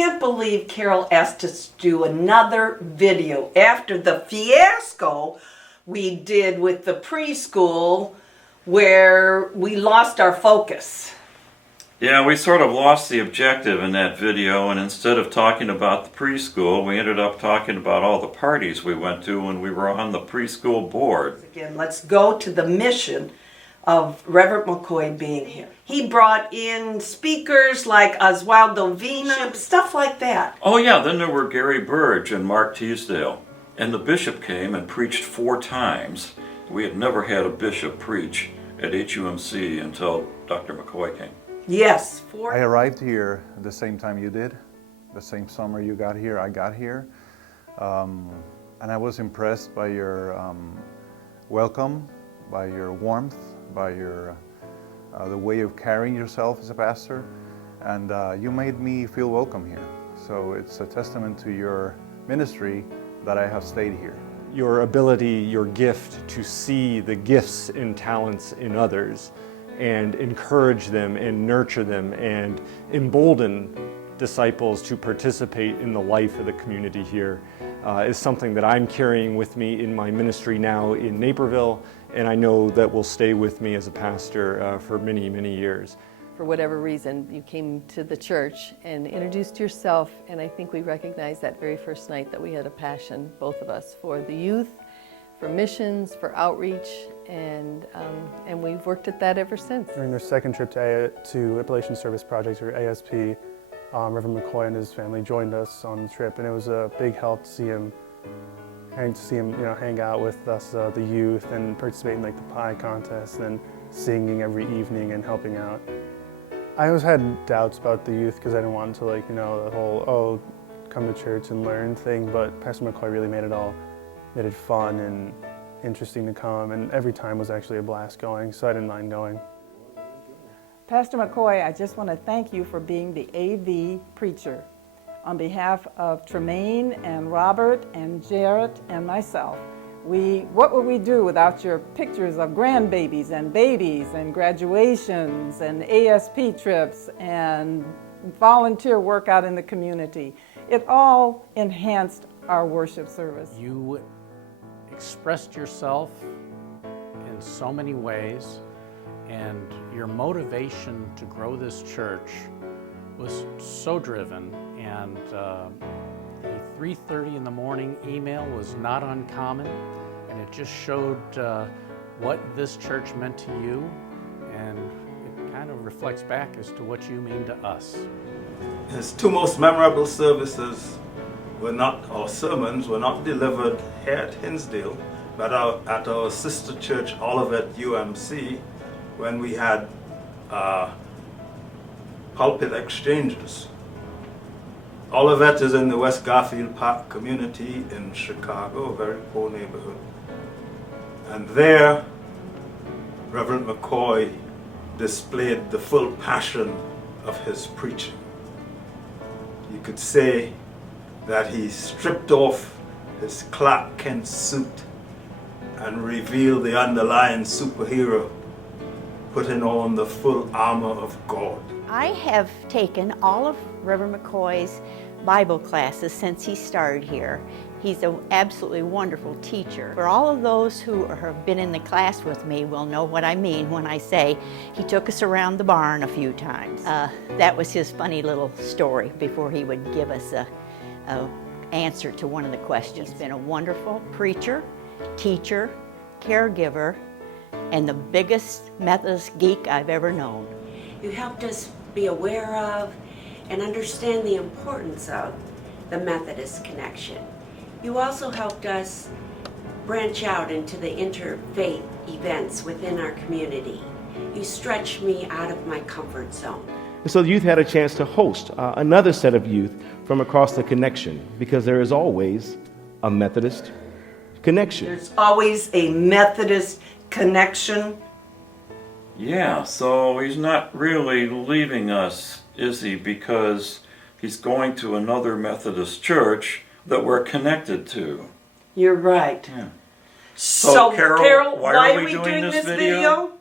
can't believe Carol asked us to do another video after the fiasco we did with the preschool where we lost our focus. Yeah, we sort of lost the objective in that video, and instead of talking about the preschool, we ended up talking about all the parties we went to when we were on the preschool board. Again, let's go to the mission of Reverend McCoy being here. He brought in speakers like Oswaldo Vina, stuff like that. Oh yeah, then there were Gary Burge and Mark Teasdale. And the bishop came and preached 4 times. We had never had a bishop preach at HUMC until Dr. McCoy came. Yes. I arrived here at the same time you did. The same summer you got here, I got here. And I was impressed by your welcome, by your warmth, by your the way of carrying yourself as a pastor, and you made me feel welcome here. So it's a testament to your ministry that I have stayed here. Your ability, your gift to see the gifts and talents in others and encourage them and nurture them and embolden disciples to participate in the life of the community here is something that I'm carrying with me in my ministry now in Naperville, and I know that will stay with me as a pastor for many, many years. For whatever reason, you came to the church and introduced yourself, and I think we recognized that very first night that we had a passion, both of us, for the youth, for missions, for outreach, and we've worked at that ever since. During their second trip to Appalachian Service Projects, or ASP, Reverend McCoy and his family joined us on the trip, and it was a big help to see him, hang out with us, the youth, and participate in like the pie contest, and singing every evening and helping out. I always had doubts about the youth because I didn't want to the whole come to church and learn thing, but Pastor McCoy really made it fun and interesting to come, and every time was actually a blast going, so I didn't mind going. Pastor McCoy, I just want to thank you for being the AV preacher. On behalf of Tremaine and Robert and Jarrett and myself, what would we do without your pictures of grandbabies and babies and graduations and ASP trips and volunteer work out in the community? It all enhanced our worship service. You expressed yourself in so many ways, and your motivation to grow this church was so driven, and the 3:30 in the morning email was not uncommon, and it just showed what this church meant to you, and it kind of reflects back as to what you mean to us. His 2 most memorable services sermons were not delivered here at Hinsdale, but at our sister church, Olivet UMC, when we had pulpit exchanges. Olivet is in the West Garfield Park community in Chicago, a very poor neighborhood. And there, Reverend McCoy displayed the full passion of his preaching. You could say that he stripped off his Clark Kent suit and revealed the underlying superhero, putting on the full armor of God. I have taken all of Reverend McCoy's Bible classes since he started here. He's an absolutely wonderful teacher. For all of those who have been in the class with me will know what I mean when I say he took us around the barn a few times. That was his funny little story before he would give us a answer to one of the questions. He's been a wonderful preacher, teacher, caregiver, and the biggest Methodist geek I've ever known. You helped us be aware of and understand the importance of the Methodist connection. You also helped us branch out into the interfaith events within our community. You stretched me out of my comfort zone. And so the youth had a chance to host another set of youth from across the connection, because there is always a Methodist connection. There's always a Methodist connection. Yeah, so he's not really leaving us, is he? Because he's going to another Methodist church that we're connected to. You're right. Yeah. So Carol, why are we doing this video?